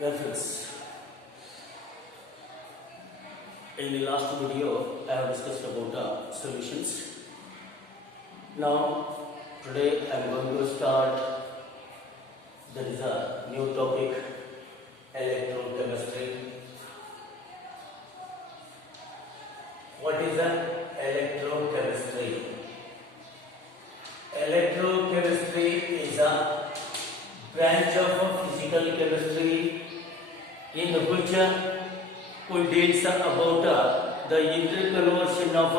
Reference. In the last video, I have discussed about solutions. Now, today I am going to start. There is a new topic, electrochemistry. What is electrochemistry? Electrochemistry is a branch of physical chemistry in which we deals about the interconversion of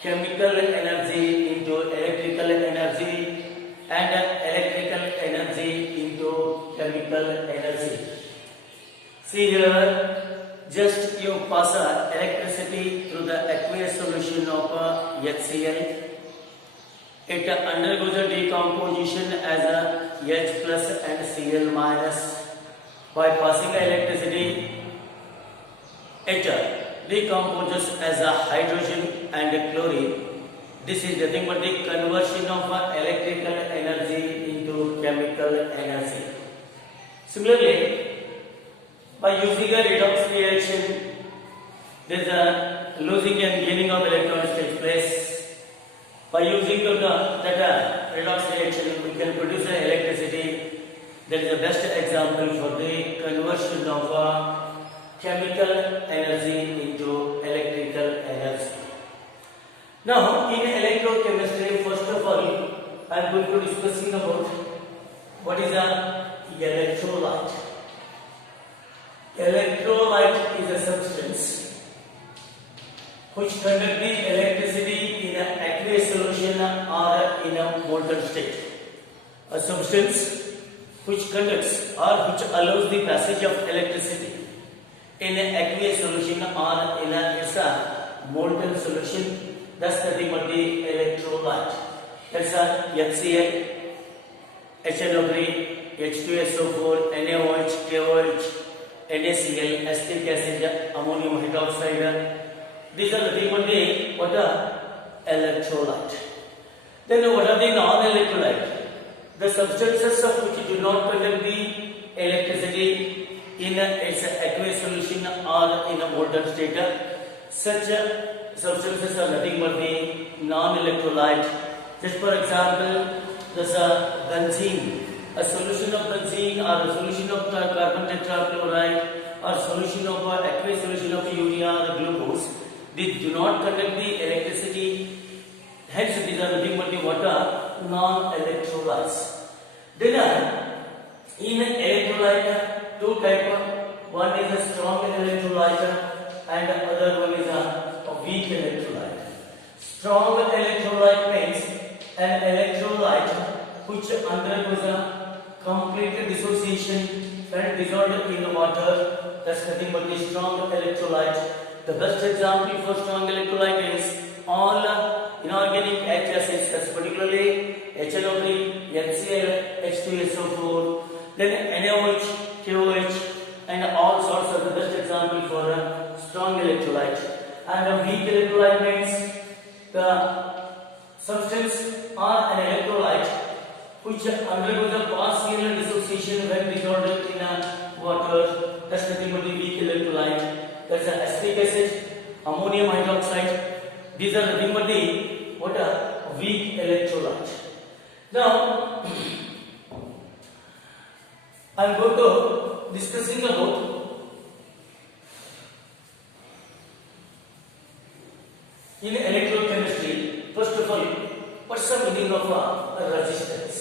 chemical energy into electrical energy and electrical energy into chemical energy. See here, just you pass electricity through the aqueous solution of HCl. It undergoes a decomposition as a H plus and Cl minus. By passing electricity, it decomposes as a hydrogen and chlorine. This is nothing but the conversion of electrical energy into chemical energy. Similarly, by using a redox reaction, there is a losing and gaining of electrons takes place. By using that redox reaction, we can produce electricity. That is the best example for the conversion of chemical energy into electrical energy. Now, in electrochemistry, first of all, I am going to discussing about what is a electrolyte. Electrolyte is a substance which conducts the electricity in an aqueous solution or in a molten state. A substance which conducts or which allows the passage of electricity in an aqueous solution or in a molten solution. That's nothing but the electrolyte. That's a HCl, HNO3, H2SO4, NaOH, KOH, NaCl, acetic acid, ammonium hydroxide. These are nothing but the electrolyte. Then what are the non-electrolyte? The substances of which do not conduct the electricity in its aqueous solution or in a molten state. Such substances are nothing but the non-electrolyte. Just for example, there's a benzene. A solution of benzene or a solution of carbon tetrachloride or solution of aqueous solution of urea or glucose. These do not conduct the electricity. Hence, these are nothing but the non-electrolytes. Then, in electrolyte, two types. One is a strong electrolyte and the other one is a weak electrolyte. Strong electrolyte means an electrolyte which undergoes a complete dissociation and dissolved in water. That's nothing but the strong electrolyte. The best example for strong electrolyte is all inorganic H acids, particularly HNO3, HCl, H2SO4, then NaOH, KOH, and all sorts of the best example for a strong electrolyte. And a weak electrolyte means the substance or an electrolyte which undergoes a partial dissociation when dissolved in water. That's nothing but the weak electrolyte. That's acetic acid, ammonium hydroxide. These are nothing but the weak electrolyte. Now, I am going to discussing about in electrochemistry. First of all, what's the meaning of resistance?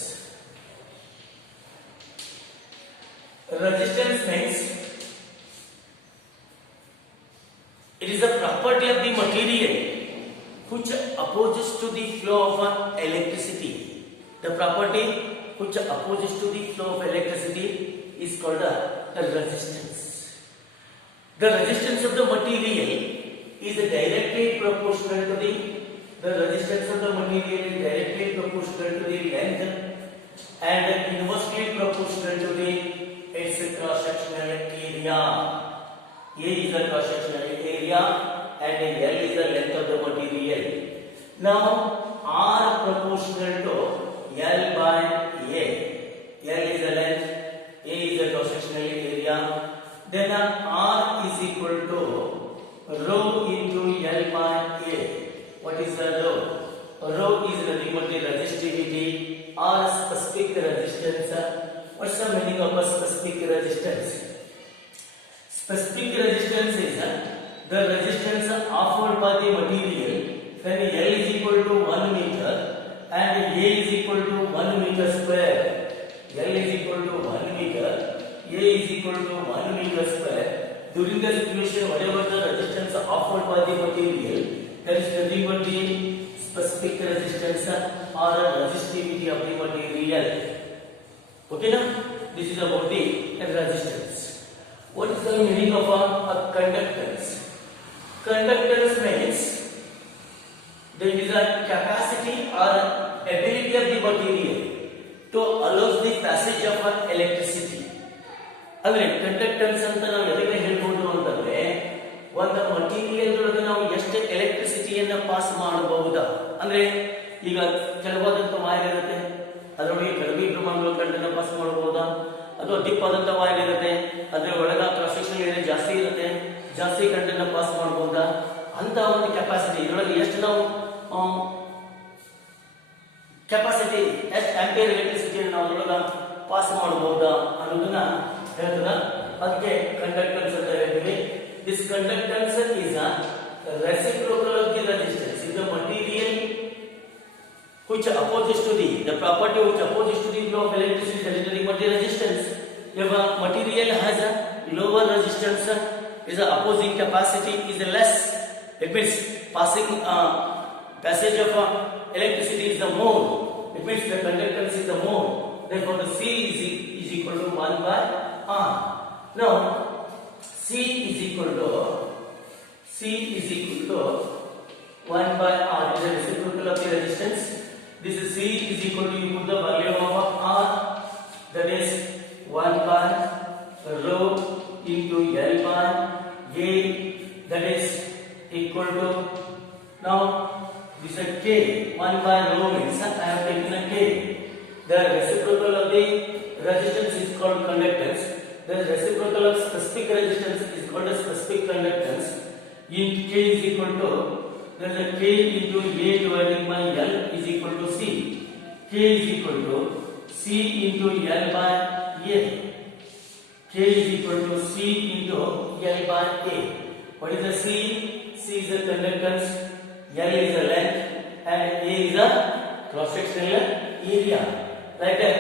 Resistance means it is a property of the material which opposes to the flow of electricity. The property which opposes to the flow of electricity is called the resistance. The resistance of the material is directly proportional to the resistance of the material is directly proportional to the length and inversely proportional to its cross-sectional area. A is the cross-sectional area and L is the length of the material. Now, R proportional to L by A. L is the length, A is the cross-sectional area, nothing but the resistivity or specific resistance. What's the meaning of a specific resistance? Specific resistance is the resistance offered by the material when L is equal to 1 meter and A is equal to 1 meter square. L is equal to 1 meter, A is equal to 1 meter square. During the situation, whatever the resistance offered by the material, that is nothing but the specific resistance or resistivity of the material. Okay, now this is about the resistance. What is the meaning of a conductance? Conductance means there is a capacity or ability of the material to allow the passage of electricity. ಅಂದ್ರೆ conductance ಅಂತ ನಾವು ಎದಕ್ಕೆ ಹೇಳ್ಬೋದು ಅಂತಂದ್ರೆ ಒಂದು material ಒಳಗೆ ನಾವು ಎಷ್ಟು ಎಲೆಕ್ಟ್ರಿಸಿಟಿಯನ್ನ ಪಾಸ್ ಮಾಡಬಹುದಾ ಅಂದ್ರೆ ಈಗ ಕೆಲವಾದಂತ ವಾಯರ್ ಇರುತ್ತೆ ಅದರೊಳಗೆ ಕಡಿಮೆ ಪ್ರಮಾಣದಲ್ಲಿ ಕರೆಂಟ್ ಪಾಸ್ ಮಾಡಬಹುದಾ ಅಥವಾ ಡಿಪ್ ಆದಂತ ವಾಯರ್ ಇರುತ್ತೆ ಅದರ ಒಳಗ ಕ್ರಾಸ್ ಸೆಕ್ಷನ್ ಏರಿಯಾ ಜಾಸ್ತಿ ಇರುತ್ತೆ ಜಾಸ್ತಿ ಕರೆಂಟ್ ಪಾಸ್ ಮಾಡಬಹುದಾ ಅಂತ ಒಂದು ಕೆಪಾಸಿಟಿ ಇದರೊಳಗೆ ಎಷ್ಟು ನಾವು ಕೆಪಾಸಿಟಿ ಎಷ್ಟು ಆಂಪಿಯರ್ ಎಲೆಕ್ಟ್ರಿಸಿಟಿಯನ್ನು ನಾವು ಅದರೊಳಗ ಪಾಸ್ ಮಾಡಬಹುದಾ ಅನ್ನೋದನ್ನ ಹೇಳ್ತದ ಅದಕ್ಕೆ ಕಂಡಕ್ಟನ್ಸ್ ಅಂತ ಹೇಳ್ತೀವಿ. This conductance is a reciprocal of the resistance. If the material which opposes to the property which opposes to the flow of electricity, that is nothing but the resistance. If a material has a lower resistance, is the opposing capacity is less. It means passage of electricity is the more. It means the conductance is the more. Therefore, the C is equal to 1 by R. Now, C is equal to 1 by R. Is the reciprocal of the resistance. This is C is equal to, you put the value of R, that is 1 by rho into L by A, that is equal to, now this is K, 1 by rho means I have taken a K. The reciprocal of the resistance is called conductance. The reciprocal of specific resistance is called a specific conductance. In K is equal to, there is a K into A divided by L is equal to C. K is equal to C into L by A. K is equal to C into L by A. What is the C? C is the conductance, L is the length, and A is the cross-sectional area. Like that,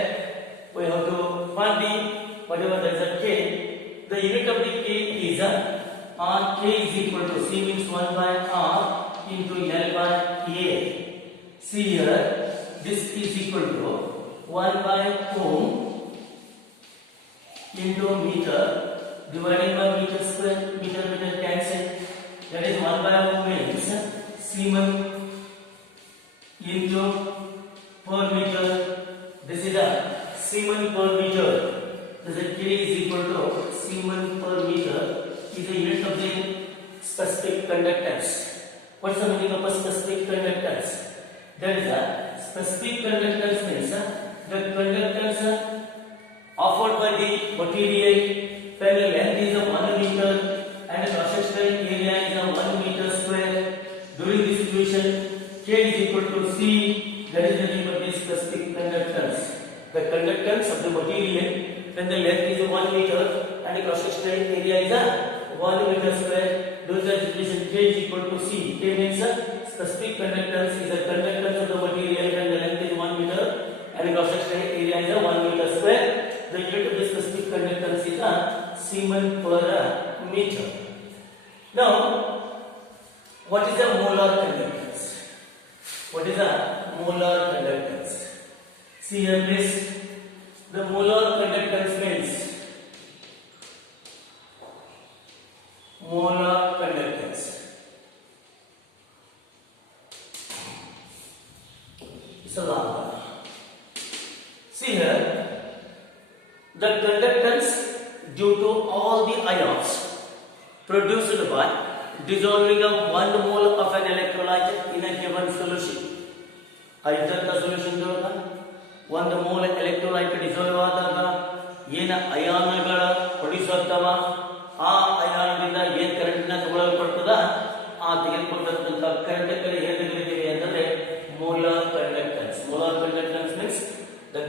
we have to find the whatever there is a K. The unit of the K is R. K is equal to C means 1 by R into L by A. See here, this is equal to 1 by ohm into meter divided by meter square. Meter cancel. That is 1 by ohm means Siemens into per meter. This is a Siemens per meter. This is K is equal to Siemens per meter is the unit of the specific conductance. What's the meaning of a specific conductance? That is a specific conductance means the conductance offered by the material when the length is 1 meter and the cross-sectional area is 1 meter square. During this situation, K is equal to C. That is nothing but the specific conductance. The conductance of the material when the length is 1 meter and the cross-sectional area is 1 meter square. During the situation, K is equal to C. K means specific conductance is the conductance of the material when the length is 1 meter and the cross-sectional area is 1 meter square. The unit of the specific conductance is Siemens per meter. Now, what is a molar conductance? What is a molar conductance? See here please. The molar conductance means molar conductance. It's a long one. See here, the conductance due to all the ions produced by dissolving of 1 mole of an electrolyte in a given solution. Hydrogen solution ಒಳಗ 1 mole electrolyte dissolve ಆದಾಗ ಏನ ಅಯಾನಗಳ ಹೊಡಿಸುತ್ತವ ಆ ಅಯಾನದಿಂದ ಏನ್ current ನ ತಗೊಳ್ಳಲ್ಪಡ್ತದ ಆ ತೆಗೆದುಕೊಂಡಂತ current ಕರೆ ಹೇಗೆ ಅಂತಂದ್ರೆ molar conductance.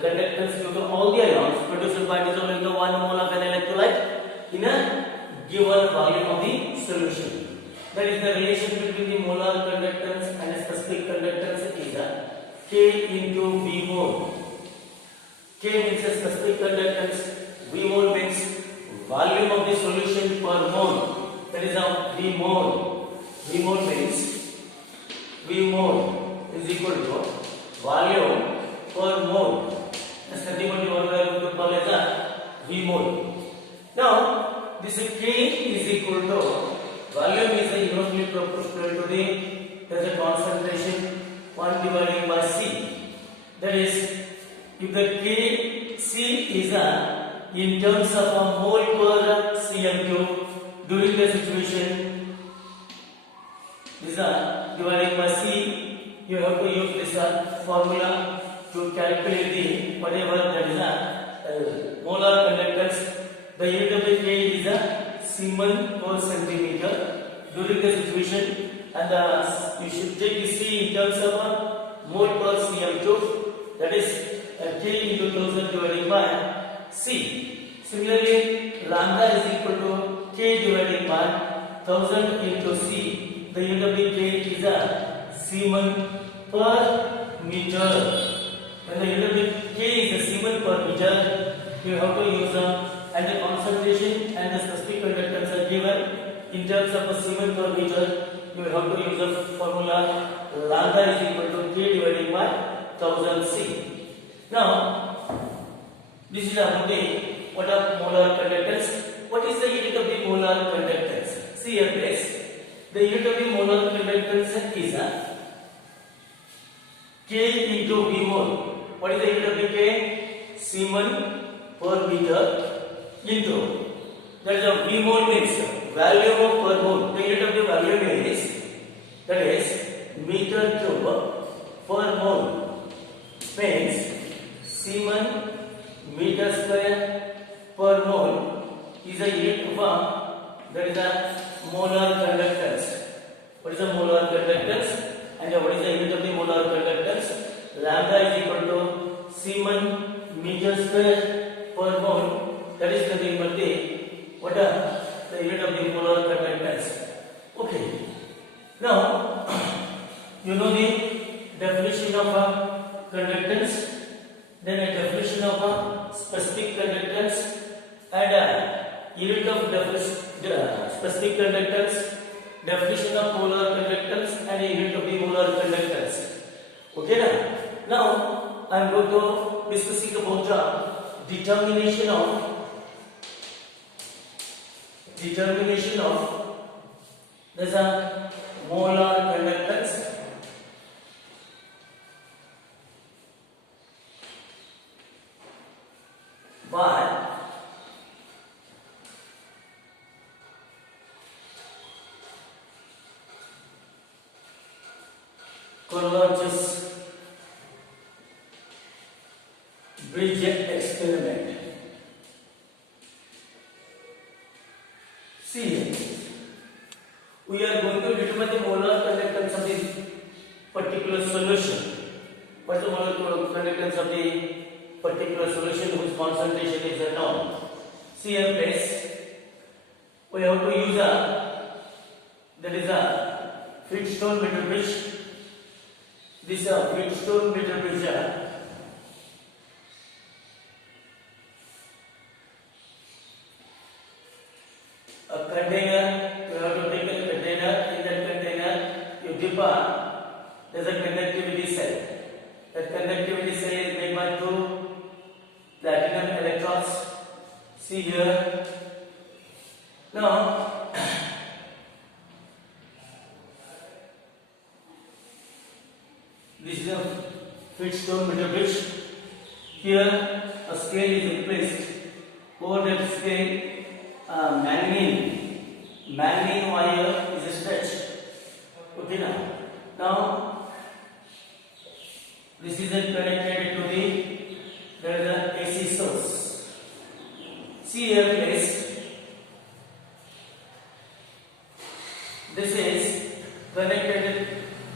conductance due to all the ions produced by dissolving the 1 mole of an electrolyte in a given volume of the solution. That is the relation between the molar conductance and specific conductance is K into V mole. K means a specific conductance, V mole means volume of the solution per mole. That is how V mole. V mole means V mole is equal to volume per mole. That's nothing but what we are going to call as a V mole. Now, this K is equal to volume is inversely proportional to the concentration 1 divided by C. That is, if the Kc is in terms of a mole per cm3 during the situation, this divided by C, you have to use this formula to calculate the whatever that is molar conductance. The unit of the K is Siemens per centimeter during the situation, and you should take the C in terms of mole per cm2. That is K into 1000 divided by C. Similarly, lambda is equal to K divided by 1000 into C. The unit of the K is Siemens per meter. When the unit of the K is Siemens per meter, you have to use and the concentration and the specific conductance are given in terms of a Siemens per meter. You have to use the formula lambda is equal to K divided by 1000 C. Now, this is about the what are molar conductance. What is the unit of the molar conductance? See here, please. The unit of the molar conductance is K into V mole. What is the unit of the K? Siemens per meter into, that is a V mole means volume of per mole. The unit of the volume is, that is meter cube per mole, means Siemens meter square per mole is a unit of that is a molar conductance. What is the molar conductance and what is the unit of the molar conductance? Lambda is equal to Siemens meter square per mole. That is nothing but the unit of the molar conductance. Okay. Now, you know the definition of conductance, then a definition of specific conductance, and unit of specific conductance, definition of molar conductance, and a unit of the molar conductance. Okay, now I am going to discussing about determination of there's a molar conductance. By Coriolis bridge experiment. See here, we are going to determine the molar conductance of this particular solution. What is the molar conductance of the particular solution whose concentration is unknown? See here, please. We have to use that is a Wheatstone meter bridge. This Wheatstone meter bridge. A container, you have to take a container. In that container, you dip there's a conductivity cell. That conductivity cell is made by 2 platinum electrons. See here. Now, this is a Wheatstone meter bridge. Here, a scale is placed. Over that scale, manganese wire is stretched. Okay, now this is connected to the AC source. See here, please. This is connected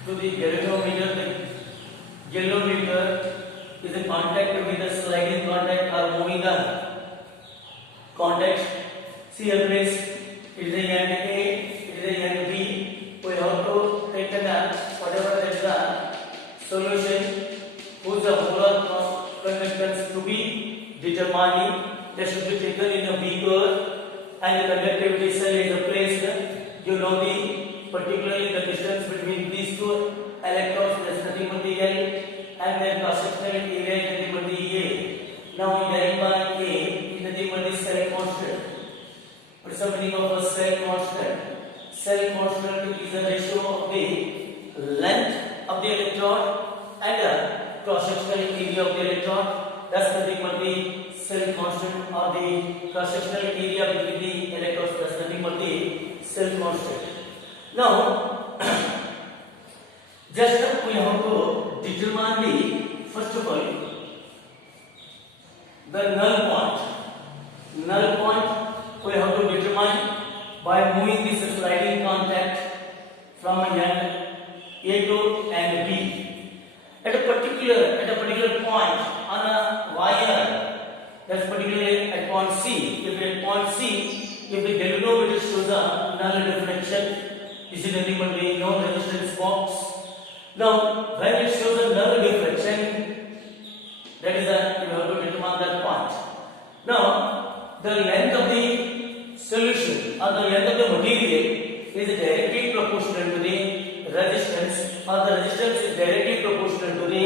to the galvanometer. The galvanometer is in contact with the sliding contact or moving contact. See here please, it is the end A, it is the end B. We have to take whatever is the solution whose the molar conductance to be determining. That should be taken in a beaker and the conductivity cell is placed. You know particularly the distance between these two electrons, that is nothing but the L, and then cross-sectional area is nothing but the A. Now in the by A is nothing but the cell constant. What is the meaning of a cell constant? Cell constant is a ratio of the length of the electron and the cross-sectional area of the electron. That's nothing but the cell constant or the cross-sectional area between the electrons. That's nothing but the cell constant. Now, just we have to determine the first of all the null point. Null point we have to determine by moving this sliding contact from end A to end B. At a particular point on a wire, that's particularly at point C. If at point C, if the galvanometer shows a null deflection, this is nothing but the no resistance box. Now, when it shows a null deflection, that is you have to determine that point. Now, the length of the solution or the length of the material is directly proportional to the resistance, or the resistance is directly proportional to the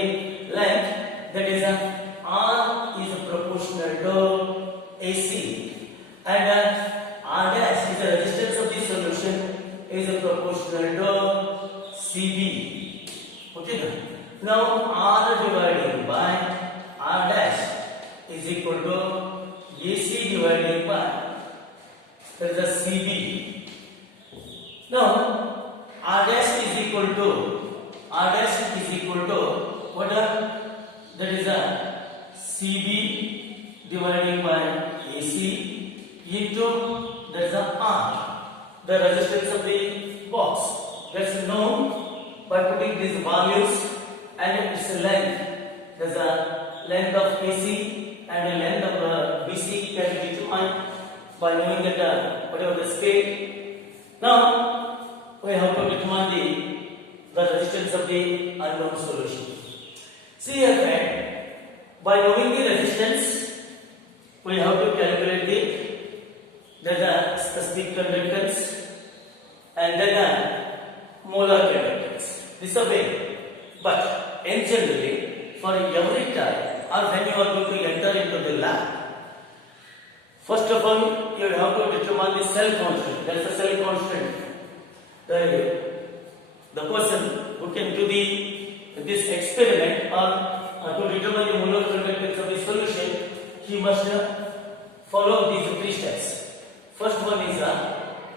length. That is R is proportional to AC, and R dash is the resistance of the solution is proportional to CB. Okay. Now R divided by R dash is equal to AC divided by that is CB. Now R dash is equal to what that is CB divided by AC into that is R, the resistance of the box. That's known by putting these values and its length. There's a length of AC and a length of BC can be determined by knowing that whatever the scale. Now we have to determine the resistance of the unknown solution. See here friend, by knowing the resistance, we have to calculate the specific conductance and then molar conductance. This is a way. But in generally, for every time or when you are going to enter into the lab, first of all, you have to determine the cell constant. That is the cell constant. The person who can do this experiment or to determine the molar conductance of the solution, he must follow these three steps. First one is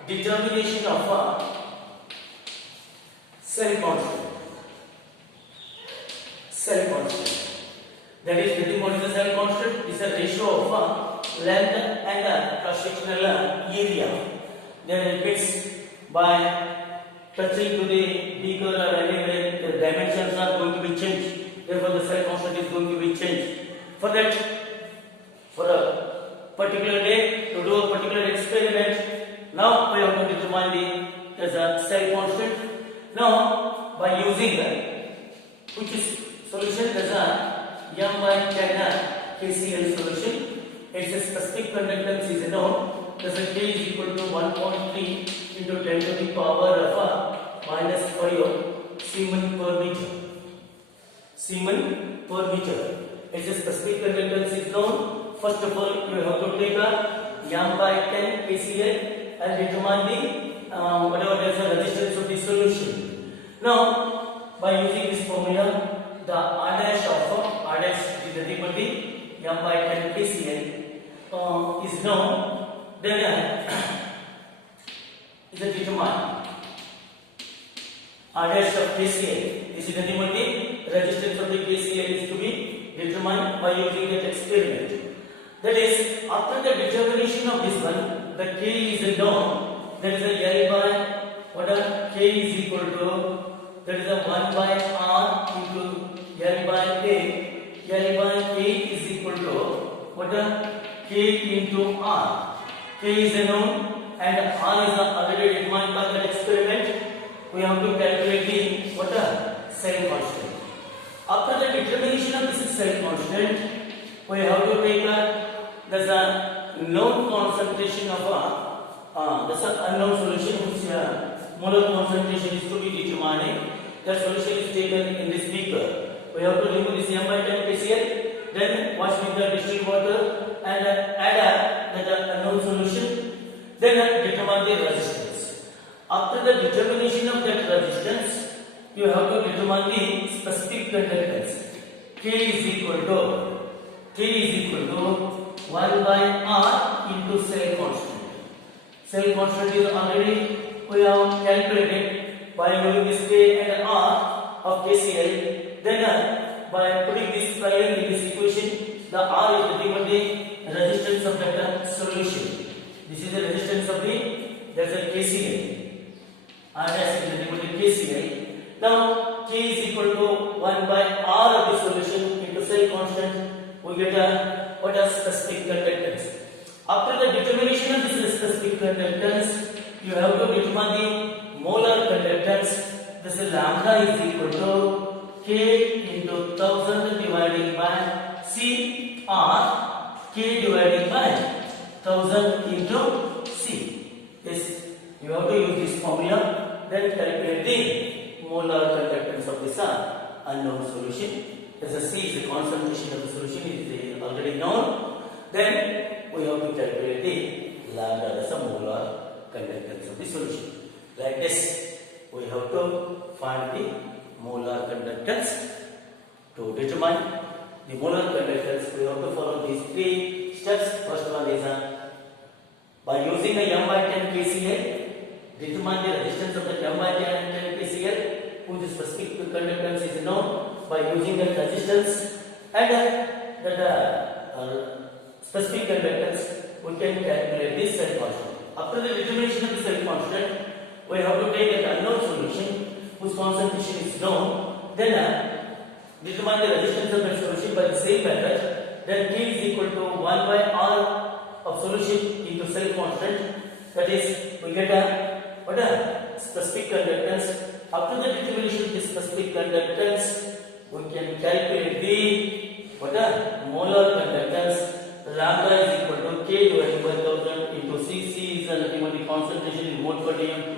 determination of cell constant. Cell constant. That is nothing but the cell constant is a ratio of length and cross-sectional area. Then it means by touching to the beaker or anywhere, the dimensions are going to be changed. Therefore, the cell constant is going to be changed. For that, for a particular day, to do a particular experiment, now we have to determine the cell constant. Now, by using which is solution as M by 10 KCl solution, its specific conductance is known. Thus, K is equal to 1.3 into 10 to the power of minus 5 Siemens per meter. Siemens per meter. Its specific conductance is known. First of all, you have to take M by 10 KCl and determine the whatever is the resistance of the solution. Now, by using this formula, the R dash of R dash is nothing but the M by 10 KCl is known. Then is determined. R dash of KCl is nothing but the resistance of the KCl is to be determined by using that experiment. That is, after the determination of this one, the K is known. That is a L by whatever K is equal to, that is a 1 by R into L by A. K by K is equal to what? K into R. K is a known and R is already determined by that experiment. We have to calculate the what? Cell constant. After the determination of this cell constant, we have to take there's a known concentration of there's an unknown solution which molar concentration is to be determined. The solution is taken in this beaker. We have to remove this m by 10 KCl, then wash with the distilled water and add that unknown solution, then determine the resistance. After the determination of that resistance, you have to determine the specific conductance. K is equal to 1 by R into cell constant. Cell constant is already we have calculated by using this K and R of KCl. Then by putting this prior in this equation, the R is nothing but the resistance of that solution. This is the resistance of that's a KCl. R is nothing but the KCl. Now K is equal to 1 by R of the solution into cell constant. We get what a specific conductance. After the determination of this specific conductance, you have to determine the molar conductance. This is lambda is equal to K into 1000 divided by C or K divided by 1000 into C. Yes, you have to use this formula, then calculate the molar conductance of this unknown solution. As a C is the concentration of the solution is already known. Then we have to calculate the lambda as a molar conductance of the solution. Like this, we have to find the molar conductance. To determine the molar conductance, we have to follow these three steps. First one is by using a m by 10 KCl, determine the resistance of the m by 10 KCl, whose specific conductance is known. By using that resistance and that specific conductance, we can calculate this cell constant. After the determination of the cell constant, we have to take that unknown solution whose concentration is known, then determine the resistance of that solution by the same method. Then K is equal to 1 by R of solution into cell constant. That is, we get a specific conductance. After the determination of this specific conductance, we can calculate the molar conductance. Lambda is equal to K divided by 1000 into C. C is the concentration in mole per dm.